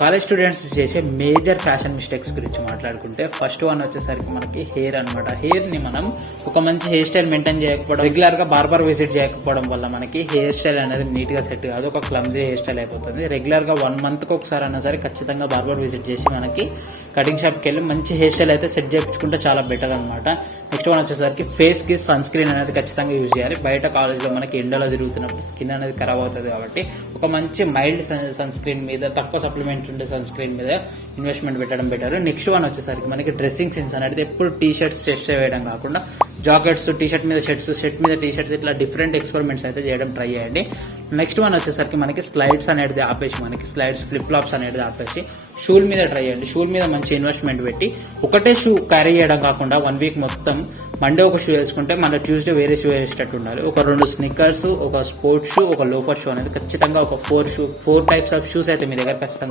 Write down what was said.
College students చేసే major fashion mistakes గురించి మాట్లాడుకుంటే ఫస్ట్ వన్ వచ్చేసరికి మనకి హెయిర్ అనమాట. హెయిర్ ని మనం ఒక మంచి హెయిర్ స్టైల్ మెయింటైన్ చేయకపోవడం, రెగ్యులర్ గా బార్బర్ విజిట్ చేయకపోవడం వల్ల మనకి హెయిర్ స్టైల్ అనేది నీట్ గా సెట్ కాదు, ఒక క్లమ్జీ హెయిర్ స్టైల్ అయిపోతుంది. రెగ్యులర్ గా 1 month కి ఒకసారి అన్నా సరే ఖచ్చితంగా బార్బర్ విజిట్ చేసి మనకి కటింగ్ షాప్ కి వెళ్ళి మంచి హెయిర్ స్టైల్ అయితే సెట్ చేయించుకుంటే చాలా బెటర్ అనమాట. నెక్స్ట్ వన్ వచ్చేసరికి ఫేస్ కి సన్ స్క్రీన్ అనేది ఖచ్చితంగా యూజ్ చేయాలి. బయట కాలేజ్ లో మనకి ఎండలో తిరుగుతున్నప్పుడు స్కిన్ అనేది ఖరాబ్ అవుతుంది కాబట్టి ఒక మంచి మైల్డ్ సన్ స్క్రీన్ మీద, తక్కువ సప్లిమెంట్ ఉండే సన్ స్క్రీన్ మీద ఇన్వెస్ట్మెంట్ పెట్టడం బెటర్. నెక్స్ట్ వన్ వచ్చేసరికి మనకి డ్రెస్సింగ్ సెన్స్ అనేది ఎప్పుడు టీ షర్ట్స్ వేయడం కాకుండా జాకెట్స్, టీ షర్ట్ మీద షర్ట్స్, షర్ట్ మీద టీ షర్ట్స్, ఇట్లా డిఫరెంట్ ఎక్స్పెరిమెంట్స్ అయితే చేయడం ట్రై చేయండి. నెక్స్ట్ వన్ వచ్చేసరికి మనకి స్లైడ్స్ అనేది ఆపేసి, మనకి స్లైడ్స్ ఫ్లిప్ ఫ్లాప్స్ అనేది ఆపేసి షూల్ మీద ట్రై చేయండి. షూల్ మీద మంచి ఇన్వెస్ట్మెంట్ పెట్టి ఒకటే షూ క్యారీ చేయడం కాకుండా 1 week మొత్తం మండే ఒక షూ వేసుకుంటే మన ట్యూస్డే వేరే షూ వేసేటట్టు ఉండాలి. ఒక 2 స్నిక్కర్స్, ఒక స్పోర్ట్స్ షూ, ఒక లోఫర్ షూ అనేది ఖచ్చితంగా ఒక 4 టైప్స్ ఆఫ్ షూస్ అయితే మీ దగ్గర ఖచ్చితంగా